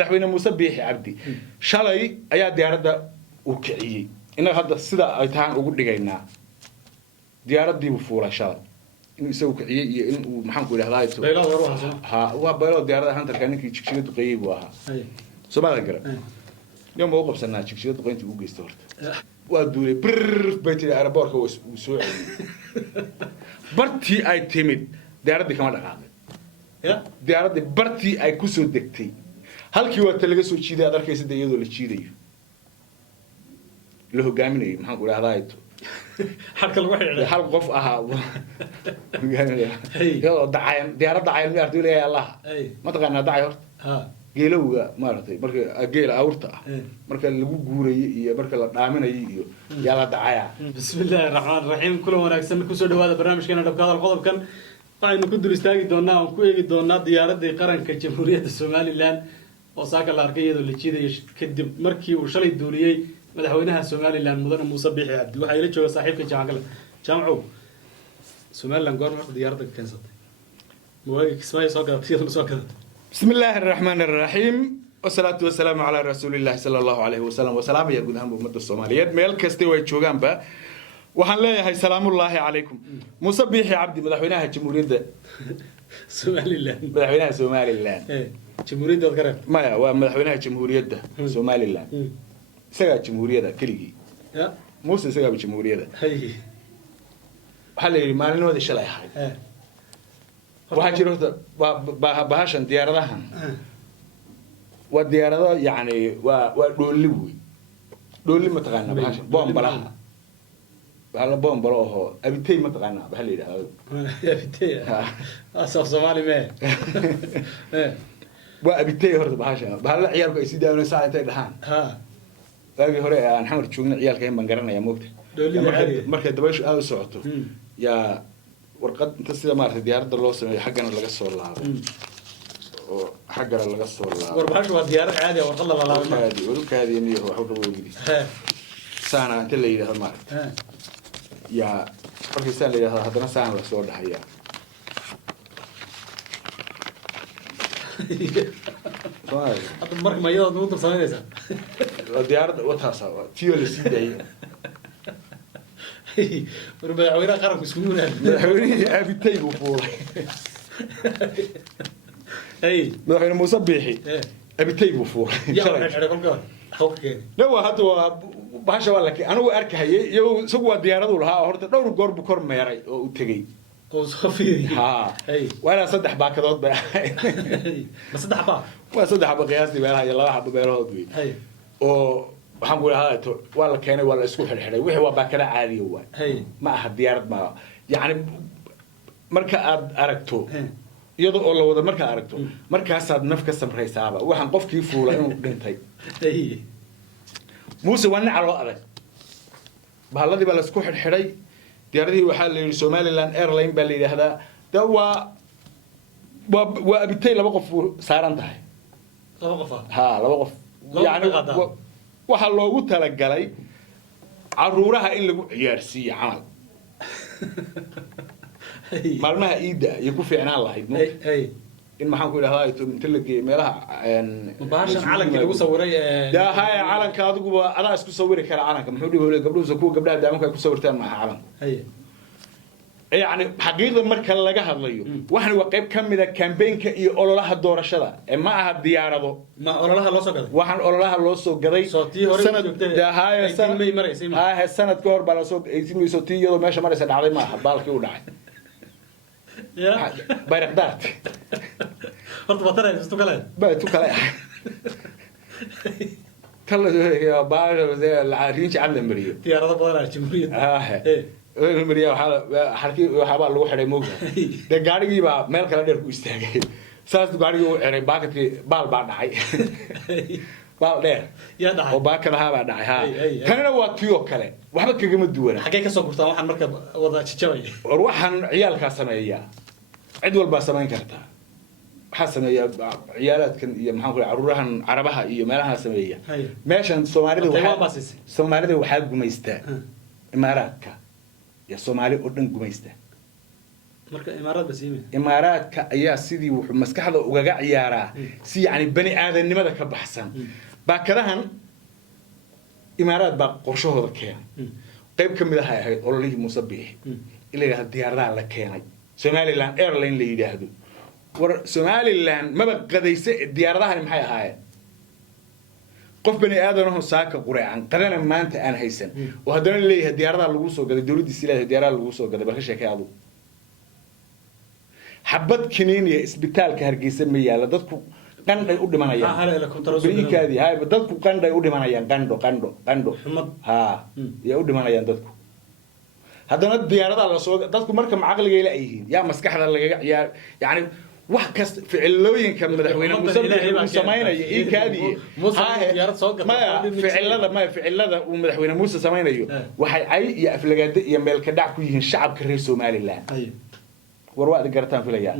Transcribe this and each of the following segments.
madaxweyne Muuse Biixi Cabdi shalay ayaa diyaaradda u kiciyay inaga hadda sida ay tahan ugu dhigaynaa diyaaradii uu fuulay shalay inuu isagu kiciyay iyo inuu maxaan ku yiraahdaa ayto waa baylo diyaaradda hantarka ninkii jigjiga duqeeyay buu ahaa Soomaaliya garan يوم وقف سنة شيء تقولين تقول جيستورت وادولي برر بيتي أربعة وسوء برتي أي تيمد ديارتي كمان أقعد ديارتي برتي أي كوسو دكتي هل كي وقت تلقى سوى شيء ده أدرك يصير يدو للشيء ده له جامني ما هقول هذا يتو حرك الوحيد حرك قف يلا دعايم ديارة دعايم يردوا لي يا الله ما تغنى دعايم geelowga maartay marka geel awrta marka lagu guuray iyo marka la dhaaminayo iyo yaa la dhacaya bismillaahir rahmaanir rahiim kulo wanaagsan ku soo dhawaada barnaamijkeena dhabkaada qodobkan waxaynu ku dul istaagi doonaa oo ku eegi doonaa diyaaradda qaranka jamhuuriyadda Soomaaliland oo saaka la arkay iyadoo la jiiday kadib markii uu shalay duuliyay madaxweynaha Soomaaliland mudane Muuse Biixi Cabdi waxa ila jooga saaxiibka jaamaco Soomaaliland goorma diyaaradda kansatay mooyay kismaayo soo gadatay بسم الله الرحمن الرحيم والصلاة والسلام على رسول الله صلى الله عليه وسلم وسلام يا جودهم بمدة الصوماليات ميل كستي ويتشوجان با وحن لا هي سلام الله عليكم موسى بيحي عبدي مدحوناها جمهورية Somaliland مدحوناها Somaliland جمهورية القرن ما هو مدحوناها جمهورية Somaliland سجى جمهورية كلجي موسى سجى بجمهورية هل ما لنا هذا الشيء لا يحل waxaa jiro bahashan diyaaradahan waa diyaarado yani waa dhooli wey dhooli ma taqaanaa bahashan bombalaha bahal bombalo oo abitay ma taqaanaa bahal la yiraahdo abitay asaf Soomaali ma waa abitay horta bahashan bahal ciyaalku ay si daawna saacay dhaxan waagi hore aan xamar joogna ciyaalka in baan garanaya moogta marka dabayshu aad u socoto yaa warqad inta sida maartay diyaaradda loo sameeyo xaggana laga soo laabo oo xaggana laga soo laabo warbaaxu waa diyaarad caadi ah warqad la laabo caadi warkaadi iyo wax uga weydiis saana inta la yiraahdo maartay ya markii saan la yiraahdo haddana saan la soo dhaxaya hadda markii ma iyadoo u darsanaysa diyaaradda wataasa tiyo la sii daayay madaxweynaha qaranku isku yiraahdo madaxweynaha abitay buu fuulay madaxweyne Muuse Biixi abitay buu fuulay لا هذا باشا ولا كي أنا وأركيه يو سووا ديارة ولا هورت دور قرب بكر ميري وتجي وصفيري ها وأنا صدق باكدات بقى بس صدق بقى وصدق بقياسي بقى يلا حب بقى دوي وحنا نقول هذا ولا كان ولا اسكو الحري وحي وباكلا عادي هو ما أحد ديارة ما يعني مركا أركتو iyadoo oo la wada marka aragto markaasaad naf ka samraysaaba waxaan qofkii fuulay inuu dhintay Muuse wana calo adag bahaaladii baa la isku xirxiray diyaaradii waxa la yiri Somaliland Airline baa la yiraahdaa waa abitay laba qof saaran tahay laba qof yani waxa loogu talagalay caruuraha in lagu ciyaarsiiyo camal maalmaha iida iyo ku fiicnaan lahayd in maxaan ku ilaahay inta la geeyo meelaha baashan calanka lagu sawiray daa hay calanka adigu adaa isku sawiri kara calanka muxuu dhigay gabdhuhu ku gabdhaha daamanka ay ku sawirtaan ma calan يعني حقيقة مركز لجا هذليو وإحنا وقيب كم من الكامبين كي أولها الدورة شذا معها الديارة ذو ما أولها لوسو كذا وإحنا أولها لوسو كذا سنة ده هاي السنة هاي السنة كور بلاسو يسمي صوتي يو ماشى مرة سنة على ما بالك يودعي بايرقدات قلت بطلع بس تكلم تكلم كلا يا باير زي العريش على مريو ديارة بطلع جمهورية المريا حركي وحبا لو خري موجه ده غاريغي با مeel kala dheer ku istaagay saas gaarigu uu xiray baakadkii baal baa dhacay baal dheer yaa dhacay oo baakadaha baa dhacay ha kanina waa tiyo kale waxba kaga duwana xagee ka soo gurtaan waxaan marka wada jajabay war waxaan ciyaalka sameeyaa cid walba sameyn karta waxa sameeyaa ciyaalaadkan iyo maxaan ku caruurahan carabaha iyo meelaha sameeyaa meeshan Soomaalida waxa gumaystaa imaaraadka يا سومالي أردن جميسته marka imaaraad basiime imaaraadka ayaa sidii wuxuu maskaxda ugaga ciyaaraa si yani bani aadanimada ka baxsan baakadahan imaaraad baa qorshahooda keenay qayb ka mid ah ay ahayd ololihii Muuse Biixi ila yiraahdo diyaaradaha la keenay Somaliland Airline la yiraahdo war Somaliland maba qadaysa diyaaradahan maxay ahaayeen qof bani aadanahu saaka quraan qadana maanta aan haysan oo haddana leeyahay diyaaradaha lagu soo gaday dawladda Soomaaliya diyaaradaha lagu soo gaday barka sheekayadu حبت كنينيا إسبيتال كهرجيسة ميالا دتكو قندة يقول من أيام بريك هذه هاي دتكو قندة يقول من أيام قندو ها يقول من أيام دتكو هذا الديارات على صوت دتكو مركب عقل جيلا أيه يا مسكح هذا يا يعني واحد كست في علوين كم مدحوين مسمينا إيه كذي ما في علة ما في علة ومدحوين موسى سمينا يو وحي أي يا أفلقاد يا ملك دعكو يهن شعب كريس سومالي الله ورواد قرتان في ليا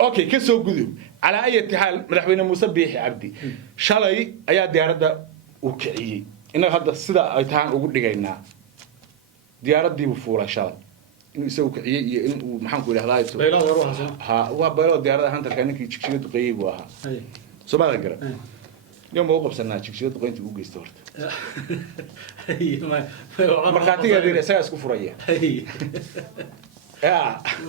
اوكي كسو غدو على اي حال مدحوينه موسى بيحي عبدي شلي ايا ديارده او كعيي ان هدا سدا اي تان ugu dhigayna diyaaradii buu fuulay shalay in isagu kiciyay iyo in uu maxaan ku ilaahay baylo waruha ha waa baylo diyaarada hantarka ninkii jigjiga duqeeyay buu ahaa Soomaaliya gara يوم ما وقفنا جigjiga duqeyntii uu geystay horta markaatiga diraysa isku furaya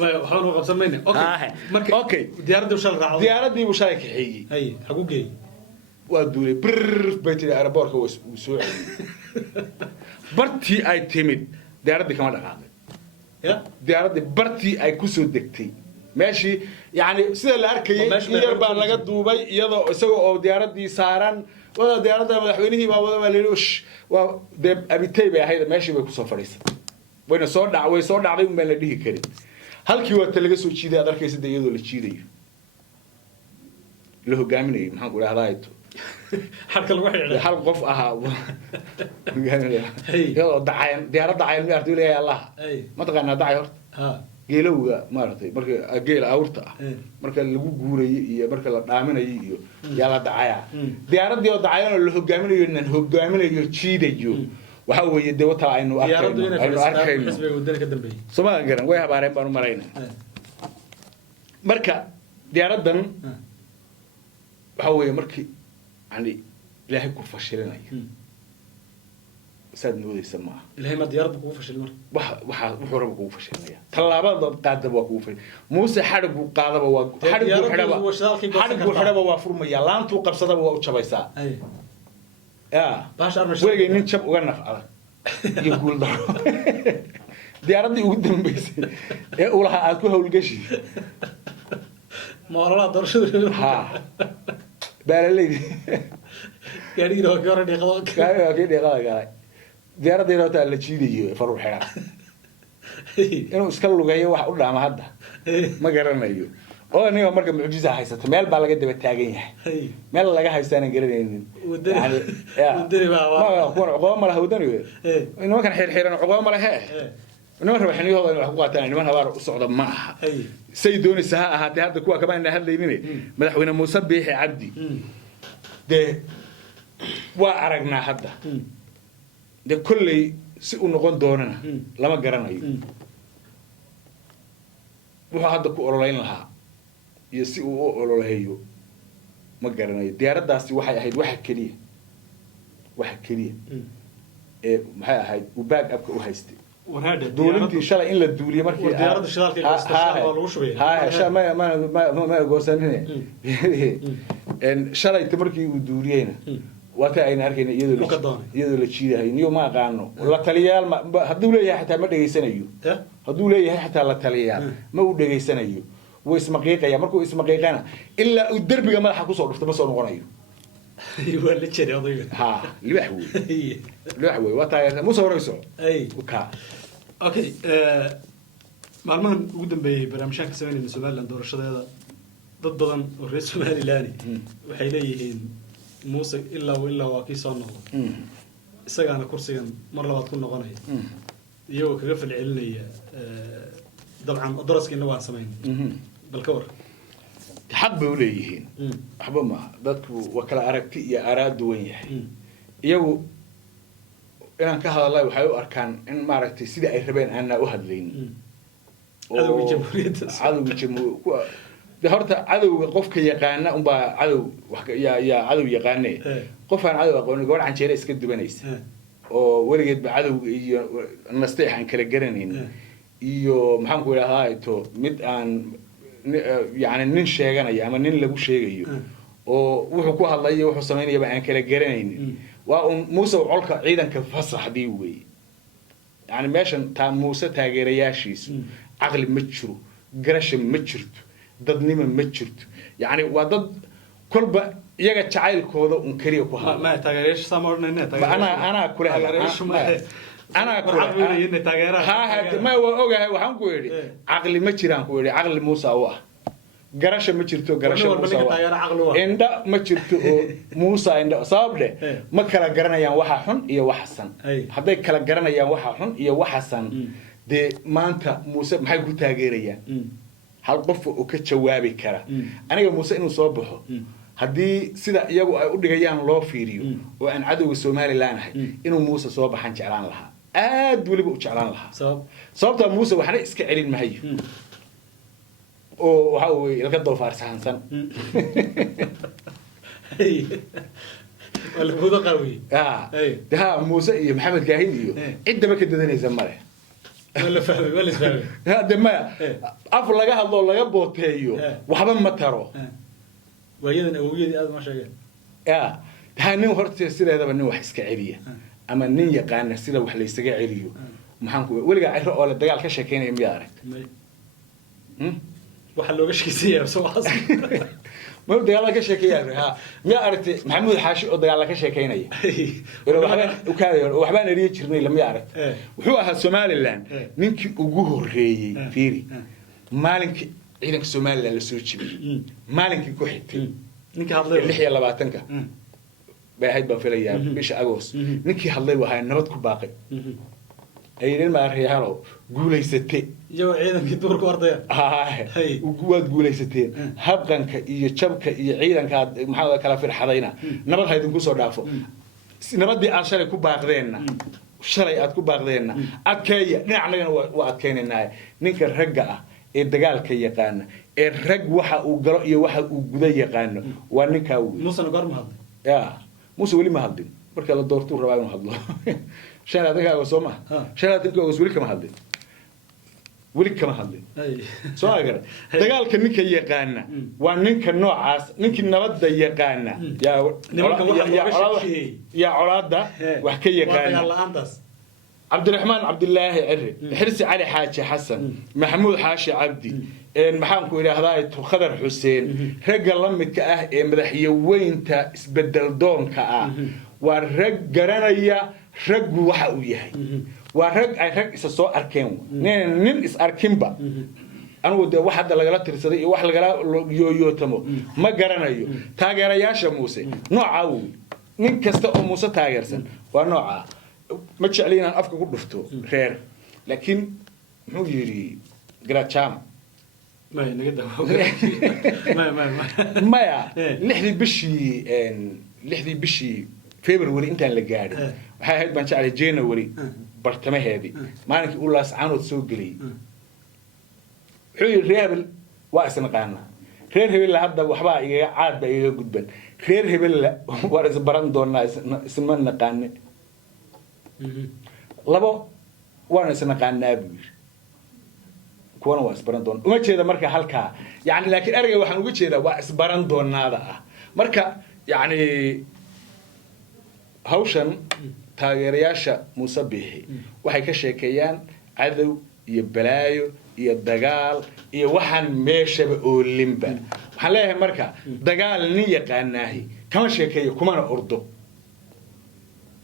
waxaan u qabsanaynaa okay diyaaradii u shal raacday diyaaradii uu shalay kaxeeyay hay xagu geey waa duulay baytida airportka uu soo celiyay bartii ay timid diyaaradii kama dhaqaaqay ya diyaaradii bartii ay ku soo degtay meeshii yani sida la arkayay iyar baa laga duubay iyadoo isagoo oo diyaaradii saaran wada diyaaradda madaxweynihii baa wada leeyahay waa deeb abitay bay ahayd meeshii bay ku soo fadhiisatay wayna soo dhacday uma la dhihi karin halkii waa talaga soo jiiday aad arkaysid iyadoo la jiidayo la hogaaminay maxaan ku raahdaa halka lagu xidhay hal qof ahaa iyadoo dacayn diyaaradda cayn ma arday leeyahay Allah ma taqaanaa dacay horta geelowga maartay marka geel awrta marka lagu guurayay iyo marka la dhaaminayo iyo yaa la dacaya diyaaradii oo dacayn la hogaaminayo jiidayo waxa weeye dawladda aynu arkayno xisbiga wadada ka dambeeyay Soomaaliya garan way habaareen baan u maraynaa marka diyaaradan waxa weeye markii yani ilaahay ku fashilinayo saad noodaysa ma ilaahay ma diyaaradda ku fashilin waxa wuxuu rabo ku fashilinaya talaabada qaadaba waa ku fashil Muuse xarigu qaadaba waa xarigu xidhaba waa furmaya laantu qabsadaba waa u jabaysaa باش أرمش ويجي نشوف وقنا على يقول ده دياردي قدام بس ولا أكوها والجشي ما والله درش ها بالله يعني لو كان يخلق كده يخلق دياردي لو تعال تشيدي فروح حنا إنه إسكالو جاي واحد ولا ما هذا ما قررنا يو oo aniga marka mucjiza haysato meel baa laga daba taagan yahay meel laga haystaan garanaynin wadani baa qoom ma laha wadani inuu kan xirxiran qoom ma laha inuu ruuxniyooda wax ku qaataan niman habaar u socda ma aha say doonaysaa ahaatee hadda kuwa kama inna hadlaynine madaxweyne Muuse Biixi Cabdi de waa aragnaa hadda de kullay si uu noqon doonana lama garanayo wuxuu hadda ku ololeyn lahaa iyo si uu u ololeeyo ma garanayo diyaaraddaasi waxay ahayd waxa kaliya ee maxay ahayd uu baag abka u haystay dowladii shalay in la duuliyo markii diyaaradda shidaalkii lagu shubay ma goosanine shalay markii uu duuliyayna wata ayna arkayna iyadoo la jiidahay niyo ma aqaano la taliyaal hadduu leeyahay xataa ma dhageysanayo hadduu leeyahay xataa la taliyaal ma u dhageysanayo wuu ismaqiiqaya markuu ismaqiiqana ilaa uu darbiga madaxa ku soo dhufto ma soo noqonayo waa la jiray odayga ha libax wey wata ma soo horayso ka okay maalmahan ugu dambeeyay barnaamijka sameynayna Soomaaliland doorashadeeda dad badan oo reer Soomaaliland waxay leeyihiin Muuse ilaa waa kii soo noqday isagaana kursigan mar labaad ku noqonaya iyagoo kaga falcelinaya dabcan daraskiina waan sameynay bal ka war xaq bay u leeyihiin waxba ma dadku waa kala aragti iyo araad duwan yahay iyagu inaan ka hadalay waxay u arkaan in maaragtay sida ay rabeen aan u hadlaynin عدو جمهورية عدو جمهور ده هرت عدو قفك يقانا أم عدو يا عدو يقاني قفان عدو أقول نقول عن شيء اسكت بنيس ولقيت بعدو نستيح عن كلا جرنين iyo maxaan ku ilaahay to mid aan yani nin sheeganaya ama nin lagu sheegayo oo wuxuu ku hadlayo wuxuu sameeynaya aan kala garanaynin waa Muuse colka ciidanka fasaxdii weey yani meeshan taa Muuse taageerayaashiisu aqli ma jiro garasho ma jirto dadnimo ma jirto yani waa dad kolba iyaga jacaylkooda un kaliya ku hadla ma taageerayaasha sameeynaa ana kula أنا أقول ها ما هو أوجه وهم قولي عقل ما تشيران قولي عقل موسى هو قرش ما تشرتو قرش موسى عند ما تشرتو موسى عند صابله ما كلا قرنا يا وححن يا وحسن هذا كلا قرنا يا وححن يا وحسن ده ما أنت موسى ما يقول تاجريا هل قف وكتشوابي كرا أنا يا موسى إنه صابه هدي سيدا يجو أقول جيان الله فيريو وأن عدو السومالي لانه إنه موسى صوب حنش علان لها ولي بقول علان لها صوبته موسى وحنا إسكعلين مهي وهو القدر فارس هانسن والبوذا قوي ده موسى محمد كاهينيو عند ما كده دني زمره ولا فاهم ولا فاهم هذا ما أفر لقاه الله لا يبوتيو وحبا ما ترى ويدنا أوجد هذا ما شاء الله هني هرت سيدا هذا بني وحس كعلية أما نين يقان سيدا وحلي يستجع عليه محنكو ولقى عرق ولا دجال كشكين يميارك وحلو كش كسيه بس واصل ما بدي الله كشكين ها ميارك محمود حاشي دجال كشكين أيه وكذا وحبان ريج شرني لم يعرف وهو هالسومالي لان منك وجوه ري فيري مالك ciidanka Soomaaliland la soo jibiyay maalinkii ku xigtay ninkii hadlay 26 bay hayd baan filayaa bisha Agoos ninkii hadlay waxa nabad ku baaqay ayeen ma arhayaalo guuleysatay iyo ciidankii duurka ordaya waad guuleysateen habqanka iyo jabka iyo ciidanka maxaa kala firxadayna nabad haydin ku soo dhaafo nabadii aan shalay ku baaqdeenna shalay aad ku baaqdeenna adkeeya dhinacna waa adkeenaynaa ninka ragga ah ee dagaalka yaqaan ee rag waxa uu galo iyo waxa uu guda yaqaan waa ninka uu Muuse goor ma hadlay Muuse wali ma hadlin marka la doorto rabaa inuu hadlo shanaadka oo Soomaa shanaadka oo wali kama hadlin soo agar dagaalka ninka yaqaan waa ninka noocaas ninkii nabadda yaqaan ya colaada wax ka yaqaan عبد الرحمن عبد الله عري حرسي علي حاجي حسن محمود حاشي عبدي محامكو إلى هذا خضر حسين رجل لمك مدحيوين تا اسبدل دون كأ ورجل ريا رج وحويه ورج أي رج إسسو أركين نين إس أركين با أنا ودي واحد لقى ترسدي واحد لقى يو تمو ما جرنا يو تاجر ياشا موسى نوع عو نين كسته موسى تاجرسن ونوع ما تشعلين أن أفكر كل دفتو خير لكن مو يري قراتشام ما نقدر ما يا لحدي بشي فبراير أنت اللي قاعد هاي بنش على جانوري برتمه هذه ما أنك أقول لاس عنو تسوق لي حي الريابل واسن قانا خير هبل هذا وحبا عاد بقى جدا خير هبل ورز برندون اسمنا قانة labo waan isna qaanaa buu kuwana waa isbaran doon uma jeeda marka halka yaani laakiin erga waxaan uga jeedaa waa isbaran doonaada ah marka yaani hawshan taageerayaasha Muuse Biixi waxay ka sheekeeyaan cadow iyo balaayo iyo dagaal iyo waxaan meeshaba oo limba waxaan leeyahay marka dagaal nin yaqaanaahi kama sheekeeyo kumana ordo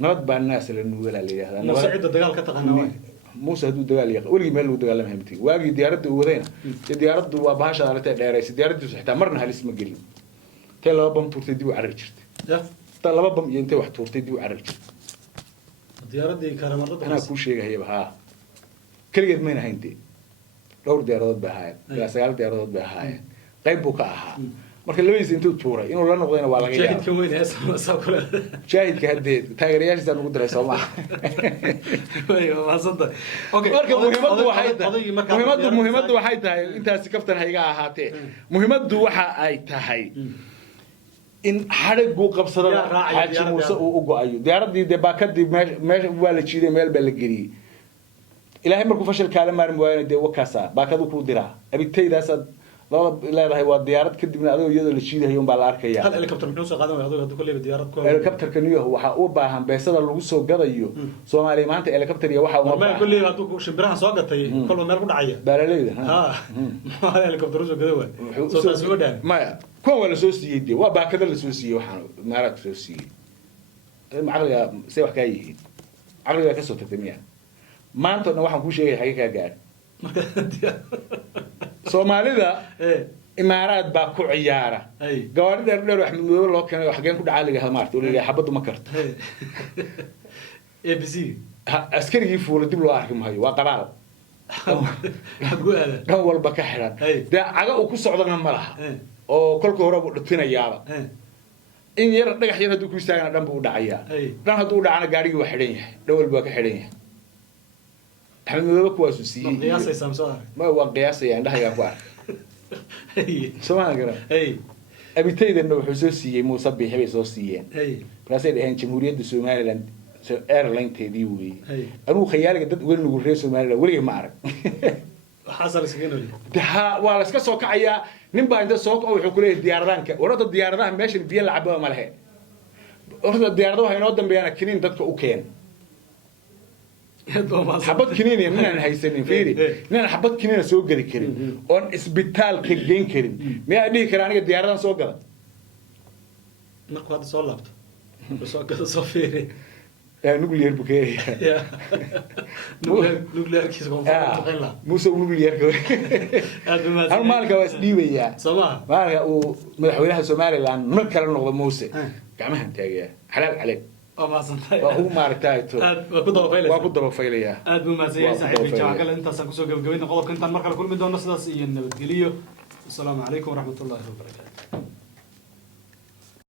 نود بالناس اللي نقول عليه هذا موسى عدة دجال كتقنوا موسى هدو دجال يق ولي ماله دجال ما همتي واجي ديارته وذينا ديارته وبهاش على تدريس ديارته حتى مرنا هالاسم قليل تلا بام تورتدي وعرجت تلا بام ينتي واحد تورتدي وعرجت ديارتي كرمرة أنا كل شيء هي بها كل جد مين هينتي لور ديارات بهاي لا سجال ديارات بهاي قيب بكاها marka labadiis intuu tuuray inuu la noqdayna waa laga yaabaa jaahidka weyn ee sameeyay kula jaahidka hadee taageerayaashiisa ugu diray Soomaaliya waa santa okay marka muhiimadu waxay tahay intaasi kaftan hayga ahaatee muhiimadu waxa ay tahay in xarigu qabsado Xaaji Muuse uu go'ayo diyaaradii baakadii meesha waa la jiiday meel baa la geliyay ilaahay markuu fashil kaala maarin waayna dee wakaasa baakadu ku diraa abitaydaas la leedahay waa diyaarad kadibna adoo iyadoo la jiidayo baa la arkaya hal helicopter muxuu soo qaadan waayay adoo kullee diyaarad ku helicopterka niyo waxa uu baahan beesada lagu soo gadayo Soomaaliya maanta helicopter iyo waxa uu ma kullee haduu shimbiraha soo gatay kolba meel ku dhacaya baalaleeda ma helicopter soo gaday waay soo taas ma dhaan maya kuwa wala soo siiyay waa baakada la soo siiyay waxaan maarag soo siiyay macalliga say wax ka yihiin aqliga ka soo tagtay miya maanta waxaan ku sheegay xaqiiqa gaar Soomaalida imaaraad baa ku ciyaara gawaarida dheer wax midoobo loo keenay wax geen ku dhacaaliga hamaarto oo leeyahay xabadu ma karto ABC askarigii fuulay dib loo arki maayo waa qabaal kan walba ka xiran caga uu ku socdana ma laha oo kolka hore uu dhintinayaaba in yar dhagax yar haduu ku istaagana dhan buu dhacayaa dhan haduu dhacana gaarigii waa xiran yahay dhawal baa ka xiran yahay حمد كويس وسي قياسي سامسونج ما هو قياسي عندها يا اخوان سمعنا كده ابي تيد انه حسوسيه موسى بيحبي سوسيين بس هي جمهوريه الصوماليلاند ايرلاين تيدي وي انو خيالك دد وين نقول رئيس الصوماليلاند ولي ما اعرف حصل سكينه ده waa la iska soo kacaya nin baa inta soo wuxuu ku leeyahay diyaaradaanka warada diyaaradaha meesha biyo la cabo ma lahayn warada diyaaradaha inoo dambeeyana kiniin dadka u keen حبط كنينة من هيسنين فيري من حبط كنينة سوق ذي كريم أون إسبيتال كجين كريم ما أدري كراني الدياران سوق ذا نقعد صلبت بسوق ذا صفيري نقولير بكير نقولير كيس قوم فقلا موسى نقولير أنا مالك واس ديويا سما مالك ومدحولها سومالي لأن مركل النقطة موسى كمان هنتاجي حلال عليك ما صنطي هو ما رتايته وأقدر فيليا أدب ما زي صاحبي جاكل أنت سكسو قبل قبلنا قولك أنت المركل كل مدة نص السلام عليكم ورحمة الله وبركاته